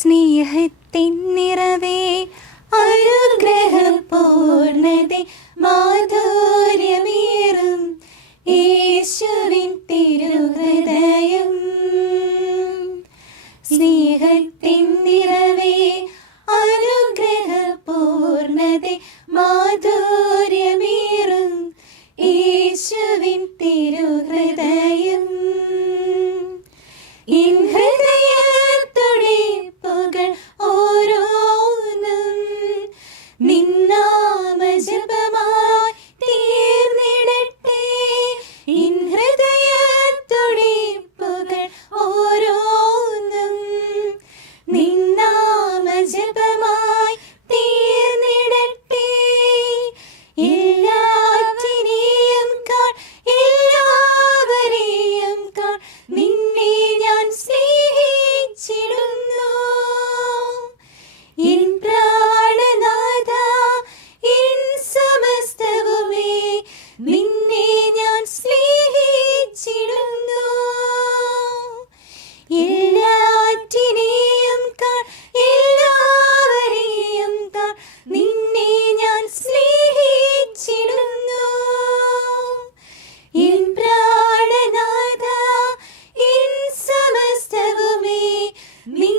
സ്നേഹത്തിൻ നിറവേ അനുഗ്രഹ പൂർണതേ മാധുര്യമേറും യേശുവിൻ തിരുഹൃദയം. സ്നേഹത്തിൻ നിറവേ Ninguém